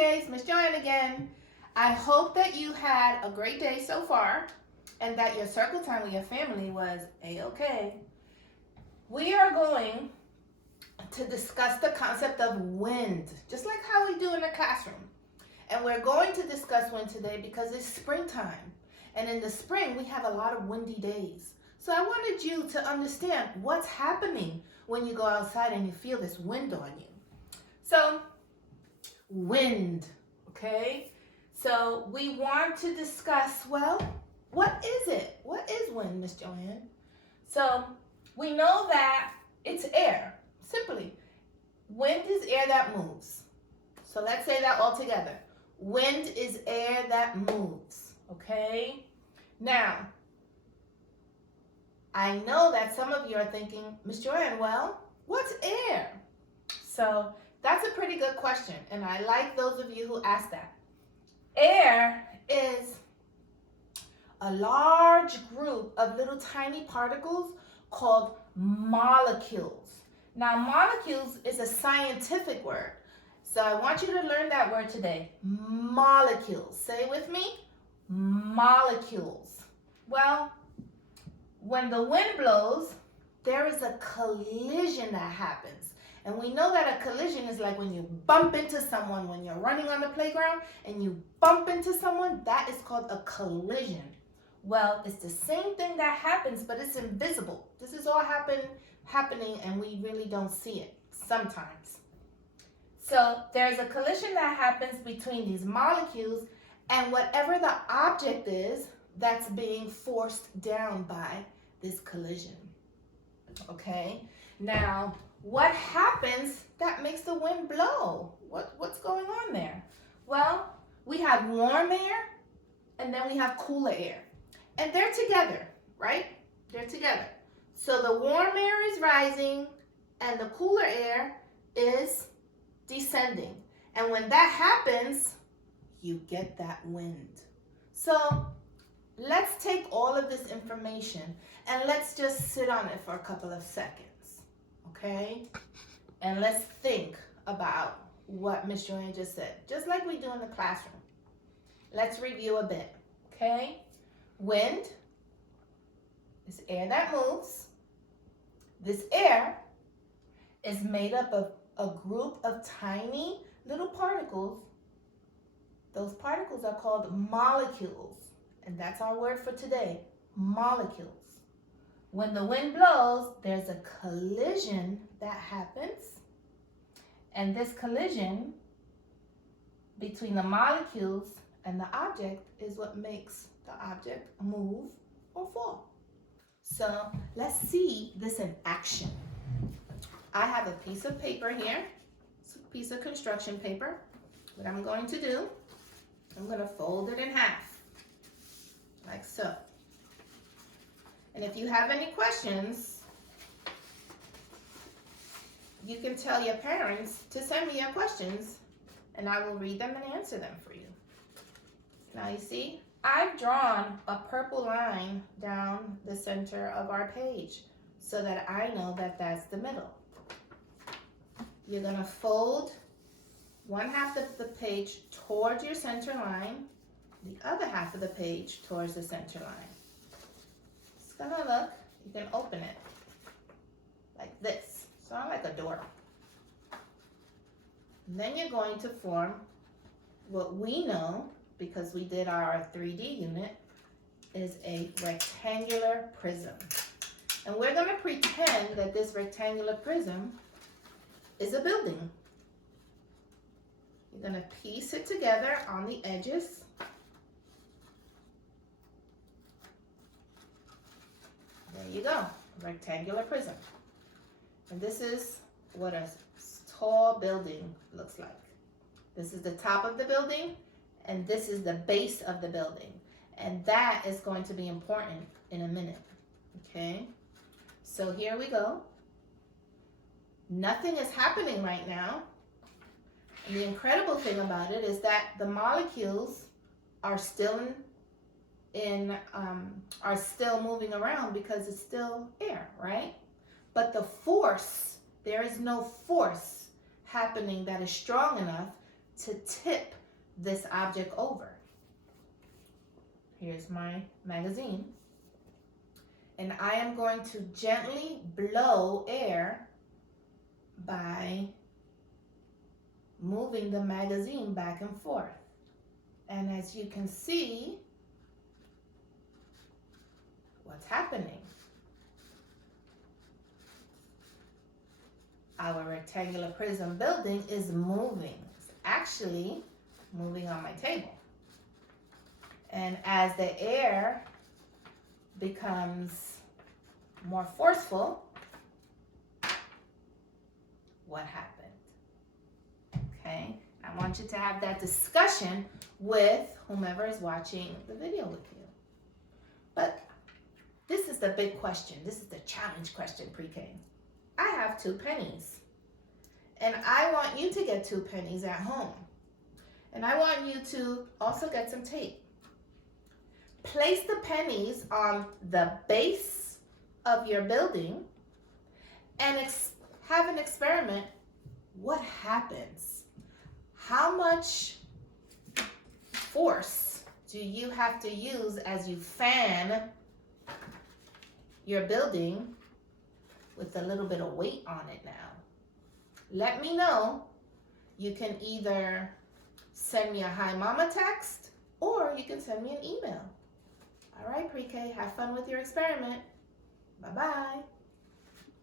Kids, Miss Joanne again. I hope that you had a great day so far and that your circle time with your family was a-okay. We are going to discuss the concept of wind, just like how we do in the classroom. And we're going to discuss wind today because it's springtime. And in the spring, we have a lot of windy days. So I wanted you to understand what's happening when you go outside and you feel this wind on you. So, wind, okay? So we want to discuss, well, what is it? What is wind, Miss Joanne? So we know that it's air, simply. Wind is air that moves. So let's say that all together. Wind is air that moves, okay? Now, I know that some of you are thinking, Miss Joanne, well, what's air? So that's a pretty good question, and I like those of you who asked that. Air is a large group of little tiny particles called molecules. Now, molecules is a scientific word, so I want you to learn that word today. Molecules. Say it with me. Molecules. Well, when the wind blows, there is a collision that happens. And we know that a collision is like when you bump into someone, when you're running on the playground and you bump into someone, that is called a collision. Well, it's the same thing that happens, but it's invisible. This is all happening and we really don't see it sometimes. So there's a collision that happens between these molecules and whatever the object is that's being forced down by this collision. Okay? Now, what happens that makes the wind blow? What's going on there? Well, we have warm air and then we have cooler air. And they're together, right? They're together. So the warm air is rising and the cooler air is descending. And when that happens, you get that wind. So let's take all of this information and let's just sit on it for a couple of seconds. Okay? And let's think about what Miss Joanne just said, just like we do in the classroom. Let's review a bit, okay? Wind is air that moves. This air is made up of a group of tiny little particles. Those particles are called molecules, and that's our word for today, molecules. When the wind blows, there's a collision that happens. And this collision between the molecules and the object is what makes the object move or fall. So let's see this in action. I have a piece of paper here. It's a piece of construction paper. What I'm going to do, I'm going to fold it in half, like so. And if you have any questions, you can tell your parents to send me your questions and I will read them and answer them for you. Now you see, I've drawn a purple line down the center of our page so that I know that that's the middle. You're gonna fold one half of the page towards your center line, the other half of the page towards the center line. Gonna look, you can open it like this, sort of like a door. And then you're going to form what we know, because we did our 3D unit, is a rectangular prism. And we're gonna pretend that this rectangular prism is a building. You're gonna piece it together on the edges. There you go, rectangular prism. And this is what a tall building looks like. This is the top of the building, and this is the base of the building. And that is going to be important in a minute, okay? So here we go. Nothing is happening right now. And the incredible thing about it is that the molecules are still are still moving around because it's still air, right? But the force, there is no force happening that is strong enough to tip this object over. Here's my magazine. And I am going to gently blow air by moving the magazine back and forth. And as you can see, what's happening? Our rectangular prism building is moving. It's actually moving on my table. And as the air becomes more forceful, what happened? Okay, I want you to have that discussion with whomever is watching the video with you. But this is the big question. This is the challenge question, pre-K. I have 2 pennies. And I want you to get 2 pennies at home. And I want you to also get some tape. Place the pennies on the base of your building and have an experiment. What happens? How much force do you have to use as you fan your building with a little bit of weight on it now? Let me know. You can either send me a Hi Mama text or you can send me an email. All right, pre-K, have fun with your experiment. Bye-bye.